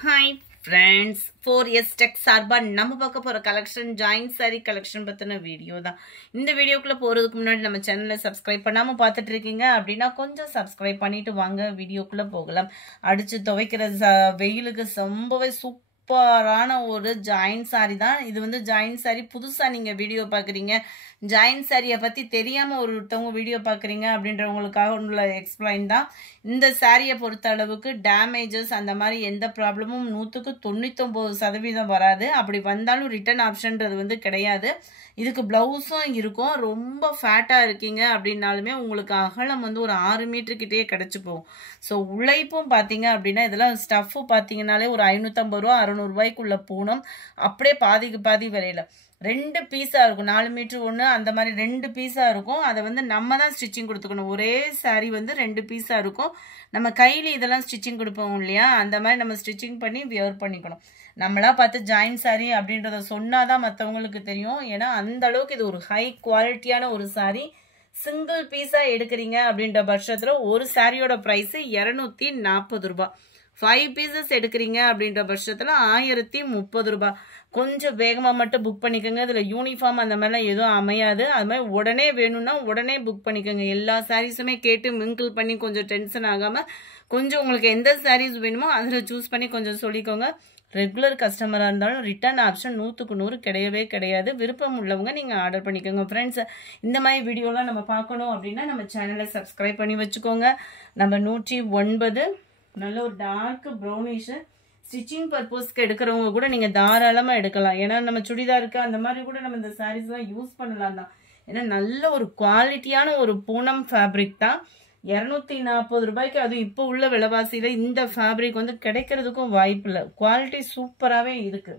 Hi friends, 4S Tech சார்பா நம்ம பார்க்க போற கலெக்ஷன் ஜாயின்ட் saree கலெக்ஷன் பத்தின வீடியோ தான். இந்த வீடியோக்குள்ள போறதுக்கு முன்னாடி நம்ம சேனலை சப்ஸ்கிரைப் பண்ணாம பார்த்துட்டு இருக்கீங்க அப்படின்னா கொஞ்சம் சப்ஸ்கிரைப் பண்ணிட்டு வாங்க வீடியோக்குள்ள போகலாம். அடிச்சு துவைக்கிற வெயிலுக்கு ரொம்பவே சூப்பரான ஒரு ஜாயின்ட் saree தான். இது வந்து ஜாயின்ட் saree புதுசா நீங்க வீடியோ பாக்குறீங்க. ஜாயின்ட் சாரியை பத்தி தெரியாம ஒருத்தவங்க வீடியோ பாக்குறீங்க அப்படின்றவங்களுக்காக உள்ள எக்ஸ்பிளைன் தான். இந்த சாரியை பொறுத்த அளவுக்கு டேமேஜஸ் அந்த மாதிரி எந்த ப்ராப்ளமும் 199% வராது. அப்படி வந்தாலும் ரிட்டர்ன் ஆப்ஷன்றது வந்து கிடையாது. இதுக்கு பிளவுஸும் இருக்கும். ரொம்ப ஃபேட்டா இருக்கீங்க அப்படின்னாலுமே உங்களுக்கு அகலம் வந்து ஒரு 6 மீட்டர் கிட்டே கிடைச்சு போகும். ஸோ உழைப்பும் பார்த்தீங்க அப்படின்னா இதெல்லாம் ஸ்டஃப் பார்த்தீங்கன்னாலே ஒரு 550 ரூபா 600 ரூபாய்க்குள்ள போகணும். அப்படியே பாதிக்கு பாதி விலையில 2 பீஸா இருக்கும். 4 மீட்டர் ஒன்று அந்த மாதிரி 2 பீஸா இருக்கும். அதை வந்து நம்ம தான் ஸ்டிச்சிங் கொடுத்துக்கணும். ஒரே சாரி வந்து 2 பீஸா இருக்கும். நம்ம கையில இதெல்லாம் ஸ்டிச்சிங் கொடுப்போம் இல்லையா, அந்த மாதிரி நம்ம ஸ்டிச்சிங் பண்ணி வியர் பண்ணிக்கணும். நம்மளா பார்த்து ஜாயின்ட் சாரி அப்படின்றத சொன்னாதான் மற்றவங்களுக்கு தெரியும். ஏன்னா அந்த அளவுக்கு இது ஒரு ஹை குவாலிட்டியான ஒரு சாரி. சிங்கிள் பீஸா எடுக்கிறீங்க அப்படின்ற பட்சத்துல ஒரு சாரியோட பிரைஸ் 240 ரூபாய். 5 பீசஸ் எடுக்கிறீங்க அப்படின்ற பட்சத்துல 1030 ரூபாய். கொஞ்சம் வேகமா மட்டும் புக் பண்ணிக்கோங்க. இதுல யூனிஃபார்ம் அந்த மாதிரிலாம் எதுவும் அமையாது. அது மாதிரி உடனே வேணும்னா உடனே புக் பண்ணிக்கோங்க. எல்லா சாரீஸுமே கேட்டு மிங்கிள் பண்ணி கொஞ்சம் டென்ஷன் ஆகாம கொஞ்சம் உங்களுக்கு எந்த சாரீஸ் வேணுமோ அதில் சூஸ் பண்ணி கொஞ்சம் சொல்லிக்கோங்க. ரெகுலர் கஸ்டமராக இருந்தாலும் ரிட்டர்ன் ஆப்ஷன் 100க்கு 100 கிடையவே கிடையாது. விருப்பம் உள்ளவங்க நீங்கள் ஆர்டர் பண்ணிக்கோங்க. ஃப்ரெண்ட்ஸ், இந்த மாதிரி வீடியோலாம் நம்ம பார்க்கணும் அப்படின்னா நம்ம சேனலை சப்ஸ்கிரைப் பண்ணி வச்சுக்கோங்க. நம்ம 109 நல்ல ஒரு டார்க் ப்ரௌனிஷ் ஸ்டிச்சிங் பர்பஸ்க்கு எடுக்கிறவங்க கூட நீங்கள் தாராளமாக எடுக்கலாம். ஏன்னா நம்ம சுடிதாருக்கு அந்த மாதிரி கூட நம்ம இந்த சாரீஸ்லாம் யூஸ் பண்ணலாம் தான். ஏன்னா நல்ல ஒரு குவாலிட்டியான ஒரு பூனம் ஃபேப்ரிக் தான். 240 ரூபாய்க்கு, அதுவும் இப்போ உள்ள விலைவாசியில் இந்த ஃபேப்ரிக் வந்து கிடைக்கிறதுக்கும் வாய்ப்பு இல்லை. குவாலிட்டி சூப்பராகவே இருக்கு.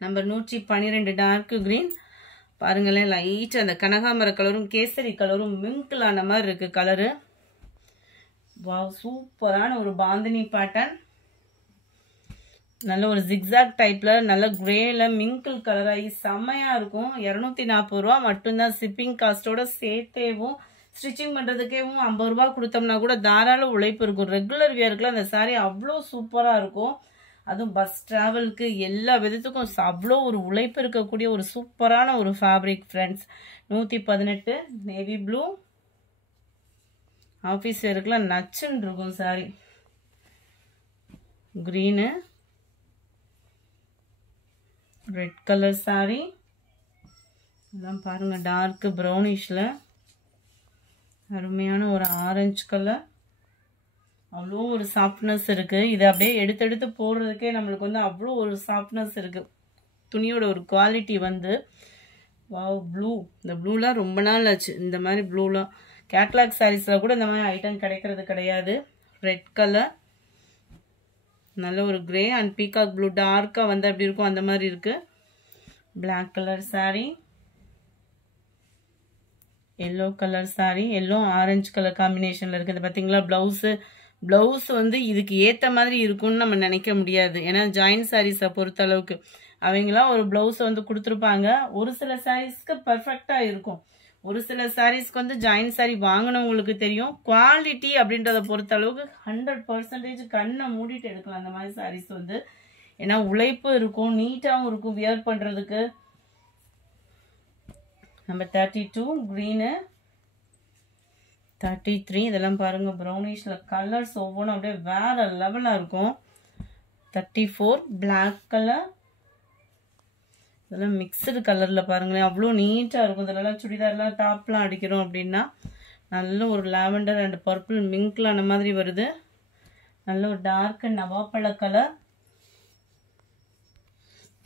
நம்பர் 112 டார்க் கிரீன் பாருங்களேன். லைட் அந்த கனகாமர கலரும் கேசரி கலரும் மிங்கிளான மாதிரி இருக்கு கலரு. வாவ், சூப்பரான ஒரு பாந்தினி பேட்டர்ன். நல்ல ஒரு ஜிக்ஸாக் டைப்ல நல்ல கிரேல மிங்கிள் கலராகி செம்மையா இருக்கும். 240 ரூபா மட்டும்தான். ஷிப்பிங் காஸ்டோட சேர்த்தேவும் ஸ்டிச்சிங் பண்றதுக்கேவும் 50 ரூபா கொடுத்தோம்னா கூட தாராள உழைப்பு இருக்கும். ரெகுலர் வியருக்குலாம் அந்த சாரீ அவ்வளோ சூப்பரா இருக்கும். அதுவும் பஸ் டிராவலுக்கு எல்லா விதத்துக்கும் அவ்வளோ ஒரு உழைப்பு இருக்கக்கூடிய ஒரு சூப்பரான ஒரு fabric friends. 118 navy blue. Office வேருக்குலாம் நச்சுன்னு இருக்கும் sari. Green, red colour sari. இதெல்லாம் பாருங்க டார்க் ப்ரௌனிஷ்ல அருமையான ஒரு ஆரஞ்சு கலர். அவ்வளோ ஒரு சாஃப்ட்னஸ் இருக்கு. இது அப்படியே எடுத்து போடுறதுக்கே நம்மளுக்கு வந்து அவ்வளோ ஒரு சாஃப்ட்னஸ் இருக்கு. துணியோட ஒரு குவாலிட்டி வந்து வாவ். ப்ளூ, இந்த ப்ளூலாம் ரொம்ப நாள் ஆச்சு. இந்த மாதிரி ப்ளூலாம் கேட்லாக் சாரீஸ்ல கூட இந்த மாதிரி ஐட்டம் கிடைக்கிறது கிடையாது. ரெட் கலர், நல்ல ஒரு கிரே அண்ட் பீகாக் ப்ளூ டார்க்கா வந்து அப்படி இருக்கும் அந்த மாதிரி இருக்கு. Black colour sari, yellow colour sari, yellow orange colour காம்பினேஷன்ல இருக்கு. இது பாத்தீங்களா பிளவுஸ் வந்து இதுக்கு ஏத்த மாதிரி இருக்கும்னு நம்ம நினைக்க முடியாது. ஏன்னா ஜாயின்ட் சாரீஸை பொறுத்த அளவுக்கு அவங்களாம் ஒரு பிளவுஸ் வந்து கொடுத்துருப்பாங்க. ஒரு சில சாரீஸ்க்கு பர்ஃபெக்டா இருக்கும். ஒரு சில சாரீஸ்க்கு வந்து ஜாயின்ட் சாரி வாங்கினவங்களுக்கு தெரியும். குவாலிட்டி அப்படின்றத பொறுத்த அளவுக்கு 100% கண்ணை மூடிட்டு எடுக்கலாம் அந்த மாதிரி சாரீஸ் வந்து. ஏன்னா உழைப்பு இருக்கும், நீட்டாகவும் இருக்கும் வியர் பண்றதுக்கு. நம்பர் 32 கிரீனு, 33 இதெல்லாம் பாருங்க ப்ரௌனிஷ்ல கலர்ஸ் ஒவ்வொன்றும் அப்படியே வேற லெவலா இருக்கும். 34 பிளாக் கலர். இதெல்லாம் மிக்சடு கலர்ல பாருங்களேன், அவ்வளோ நீட்டா இருக்கும். இதெல்லாம் சுடிதார்லாம் டாப்லாம் அடிக்கிறோம் அப்படின்னா நல்ல ஒரு லாவெண்டர் அண்ட் பர்பிள் மிங்க்லான மாதிரி வருது. நல்ல ஒரு டார்க் நவாப்பழ கலர்.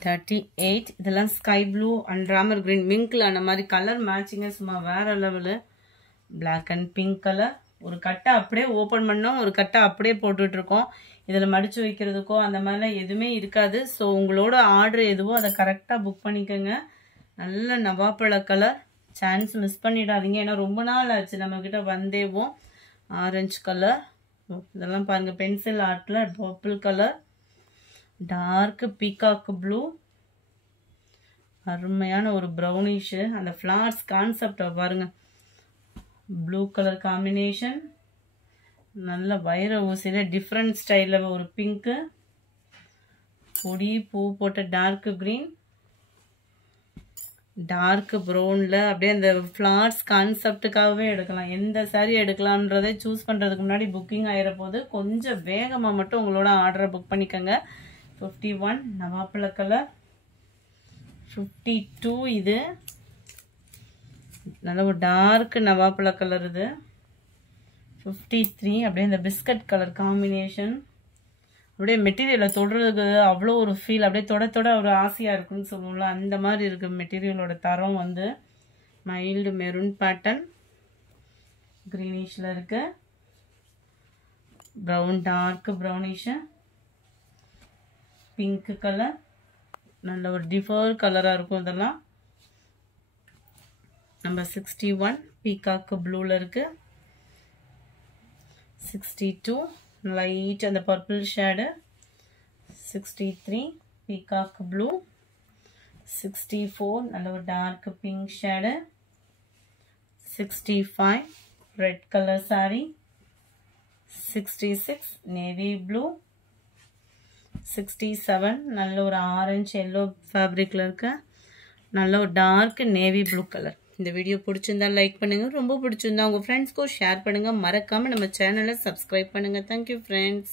38 இதெல்லாம் sky blue and Ramar green மிங்க்லான மாதிரி கலர் மேட்சிங்க சும்மா வேற level. Black and pink colour. ஒரு கட்டை அப்படியே ஓப்பன் பண்ணோம், ஒரு கட்டை அப்படியே போட்டுட்டு இருக்கோம். இதில் மடிச்சு வைக்கிறதுக்கோ அந்த மாதிரிலாம் எதுவுமே இருக்காது. ஸோ உங்களோட ஆர்டர் எதுவோ அதை கரெக்டாக புக் பண்ணிக்கோங்க. நல்ல நவாப்பழ கலர், சான்ஸ் மிஸ் பண்ணிடாதீங்க. ஏன்னா ரொம்ப நாள் ஆச்சு நம்மக்கிட்ட வந்தேவும். Orange colour. இதெல்லாம் பாருங்க பென்சில் ஆர்ட்ல purple colour. Dark peacock blue, அருமையான ஒரு ப்ரௌனிஷ். அந்த ஃப்ளார்ஸ் கான்செப்டை பாருங்க. Blue colour combination. நல்ல வைர ஊசியில டிஃப்ரெண்ட் ஸ்டைல்ல ஒரு பிங்க். பொடி பூ போட்ட டார்க் கிரீன், டார்க் ப்ரௌனில் அப்படியே அந்த ஃப்ளார்ஸ் கான்செப்டுக்காகவே எடுக்கலாம். எந்த சாரீ எடுக்கலான்றதை சூஸ் பண்ணுறதுக்கு முன்னாடி புக்கிங் ஆகிற போது கொஞ்சம் வேகமாக மட்டும் உங்களோட ஆர்டரை புக் பண்ணிக்கோங்க. 51 நவாப்பழ கலர், 52 இது நல்ல ஒரு டார்க் நவாப்பழ கலர், இது 53 அப்படியே இந்த பிஸ்கட் கலர் காம்பினேஷன். அப்படியே மெட்டீரியலை தொடுறதுக்கு அவ்வளோ ஒரு ஃபீல், அப்படியே தொட ஒரு ஆசையாக இருக்குன்னு சொல்லுவோம்ல, அந்த மாதிரி இருக்குது மெட்டீரியலோட தரம் வந்து. மைல்டு மெரூன் பேட்டர்ன் க்ரீனிஷில் இருக்கு, ப்ரௌன் டார்க் ப்ரௌனிஷு, பிங்க் கலர் நல்ல ஒரு டிஃபர் கலராக இருக்கும் இதெல்லாம். நம்பர் 61 பீகாக்கு ப்ளூவில் இருக்குது, 62 லைட் அந்த பர்பிள் ஷேடு, 63 பீகாக் ப்ளூ, 64 நல்ல ஒரு dark pink shade, 65 red colour sari, 66 navy blue, 67 நல்ல ஒரு ஆரஞ்சு எல்லோ ஃபேப்ரிக்கில் இருக்க நல்ல ஒரு டார்க் நேவி ப்ளூ கலர். இந்த வீடியோ பிடிச்சிருந்தா லைக் பண்ணுங்கள், ரொம்ப பிடிச்சிருந்தா உங்கள் ஃப்ரெண்ட்ஸ்க்கும் ஷேர் பண்ணுங்கள், மறக்காமல் நம்ம சேனலை சப்ஸ்கிரைப் பண்ணுங்கள். Thank you friends.